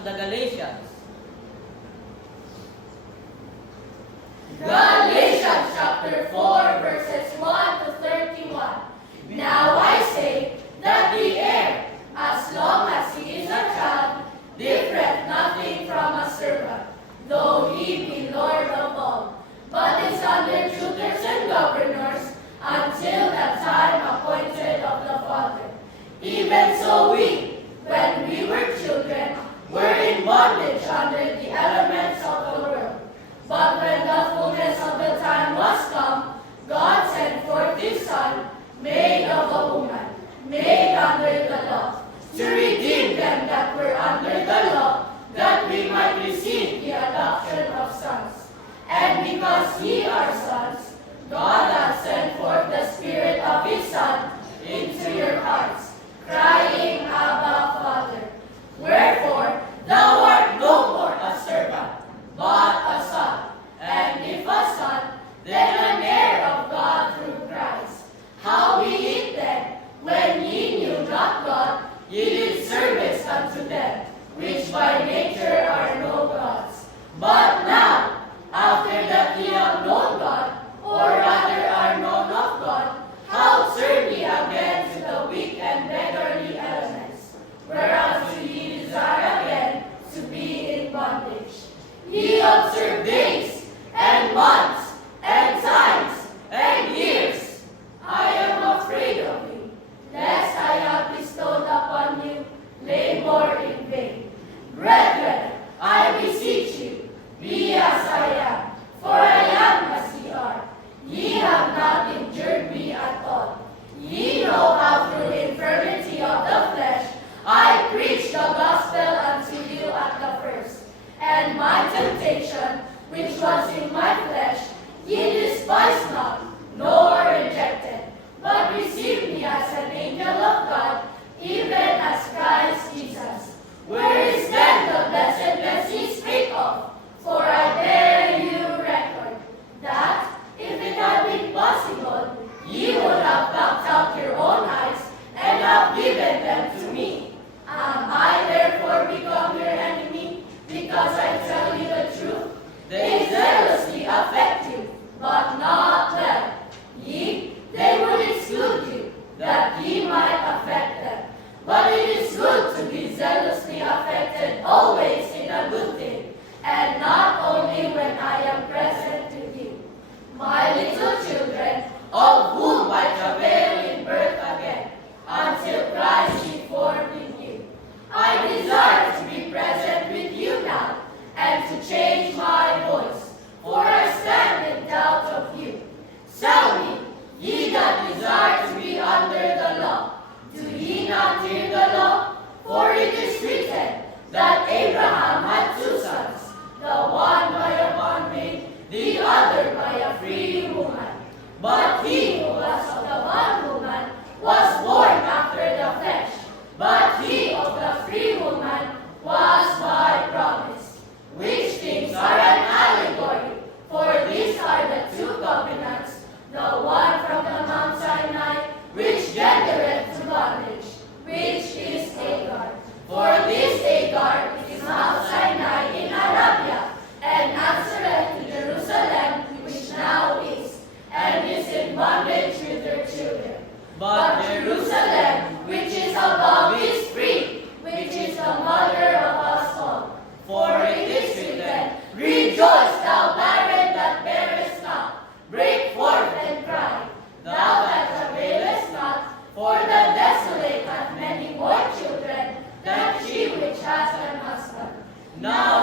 to the Galatians. Galatians chapter 4, verses 1 to 31. Now I say that the heir, as long as he is a child, differeth nothing from a servant, though he be Lord of all, but is under tutors and governors until the time appointed of the Father. Even so we, when we were children, were in bondage under the elements of the world. But when the fullness of the time was come, God sent forth his Son, made of a woman, made under the law, to redeem them that were under the law, that we might receive the adoption of sons. And because ye are sons, God hath sent forth the Spirit of his Son into your hearts, crying, Abba, Father. Wherefore thou art no more a servant, but a son. And if a son, then an heir of God through Christ. How be it then, when ye knew not God, ye did service unto them, which by nature are no gods. But now, after that ye have known God, or rather are known of God, how serve ye again to the weak and beggarly elements, whereas ye desire again to be in bondage. Ye observe days, and months, and times, and years. I am afraid of you, lest I have bestowed upon you labor in vain. Brethren, I beseech you, be as I am, for I am as ye are. Ye have not injured me at all. Ye know how through infirmity of the flesh I preached the gospel unto you at the first. And my temptation, which was in my flesh, ye despised not, nor rejected, but received me as an angel of God, even as Christ Jesus. Where is then the blessedness ye speak of? For I bear you record, that, if it had been possible, ye would have plucked out your own eyes, and have given them to me. Am I therefore become your enemy, because I tell you the truth? They zealously affect you, but not well. Ye, they would exclude you, that ye might affect them. But it is good to be zealously affected always in a good thing, and not only when I am present with you. My little children, of whom I travail in birth again, until Christ be formed in you. I desire to be present with you now, and to change my voice, for I stand in doubt of you. Tell me, ye that desire to be under the law, do ye not hear the law? For it is written, that Abraham had two sons, the one by a bondmaid, the other by a free woman. But he who was of the bondwoman was born after the flesh, but he of the free woman was by promise. Which things are an allegory, for these are the two covenants, the one from the Mount Sinai, which gendereth to bondage, which is Hagar. For this Hagar is Mount Sinai in Arabia, and Nazareth to Jerusalem, which now is, and is in bondage with her children. But Jerusalem, which is above, is free, which is the mother of us all. For it is written, Rejoice, thou barren that bearest not, break forth and cry, thou that travailest not, for the desolate hath many more children than she which has an husband. Now